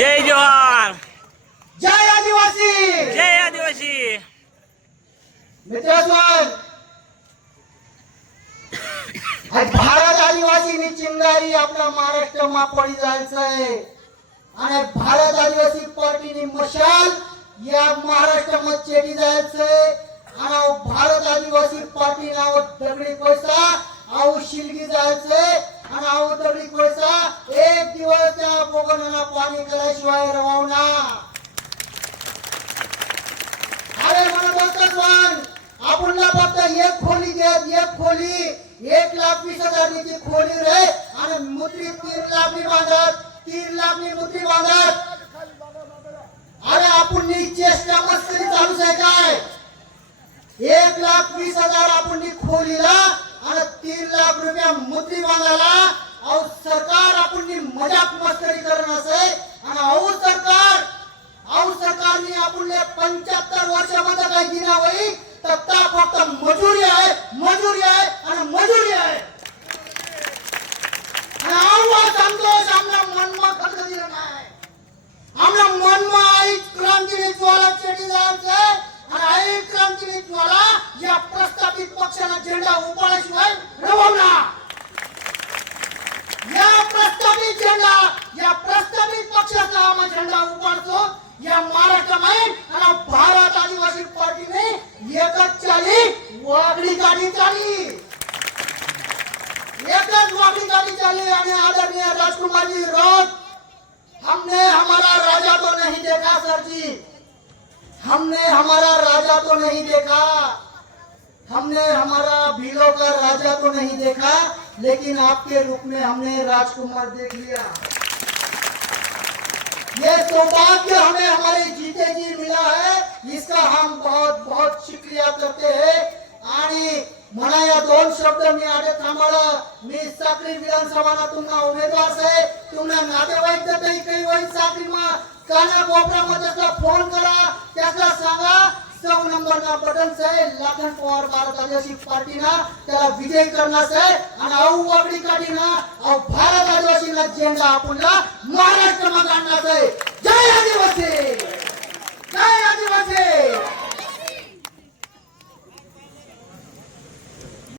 जय जवाहर जय आदिवासी। जय आदिवासी। आज भारत आदिवासीनी चिंगारी आपल्या महाराष्ट्राમાં पडी जायचंय. आणि भारत आदिवासी पार्टीनी मशाल या महाराष्ट्रामध्ये चेटी जायचंय. आणि भारत आदिवासी पार्टी नाव दगडी पैसा आऊ शिलगी जायचंय आणि आऊ दगडी पैसा एक दिवस त्या बोगणाला पाणी केल्याशिवाय रवावना अरे मला बोलतात पण आपणला फक्त एक खोली देत एक खोली. एक लाख वीस हजार हजारची खोली रे. आणि मुत्री तीन लाखनी बांधत तीन लाखनी मुत्री बांधत. अरे आपण चेष्टा मस्करी चालूच आहे काय? एक लाख वीस हजार आपण खोलीला आणि तीन लाख रुपया मुत्री बांधायला अहो सरकार आपण मजाक मस्करी करणं असे आणि अहो सरकार अहो सरकारने आपण पंच्याहत्तर वर्षामध्ये काय दिला होई तर त्या फक्त मजुरी आहे मजुरी आहे आणि मजुरी आहे. आणि अहो संतोष आमला मनमा खर्च दिला नाही. आमला मनमा आई क्रांतीने ज्वाला चेडी जायचं आणि आई क्रांतीने ज्वाला या प्रस्थापित पक्षाला झेंडा उपाळल्याशिवाय या प्रस्तावित पक्षाचा आम्हा झेंडा उपाडतो, या महाराष्ट्रामध्ये आणि भारत आदिवासी पार्टीने एकच चाली वागडी गाडी चाली. एकच वागडी गाडी चाली आणि आदरणीय राजकुमार रोज हमने हमारा राजा तो नहीं देखा, सर जी. हमने हमारा राजा तो नहीं देखा. हमने हमारा भीलों का राजा तो नहीं देखा, लेकिन आपके रूप में हमने राजकुमार देख लिया। ये सौभाग्य हमें हमारे जीते जी मिला है इसका हम बहुत बहुत शुक्रिया करते हैं। आणि म्हणा या दोन शब्द मी आडे थांबाळा मी साखरी विधानसभाना तुम्हाला उमेदवार आहे तुम्हाला नातेवाईक जर काही काही वाईट साखरी मा काना कोपऱ्यामध्ये फोन करा त्याचा सांगा सौ नंबर ना बटन से लाखन पवार भारत आदिवासी पार्टी ना त्याला विजयी करणार आहे आणि औ वागडी काढी ना औ भारत आदिवासी ना आपण आपणला महाराष्ट्रमध्ये आणणार आहे जय आदिवासी! जय आदिवासी!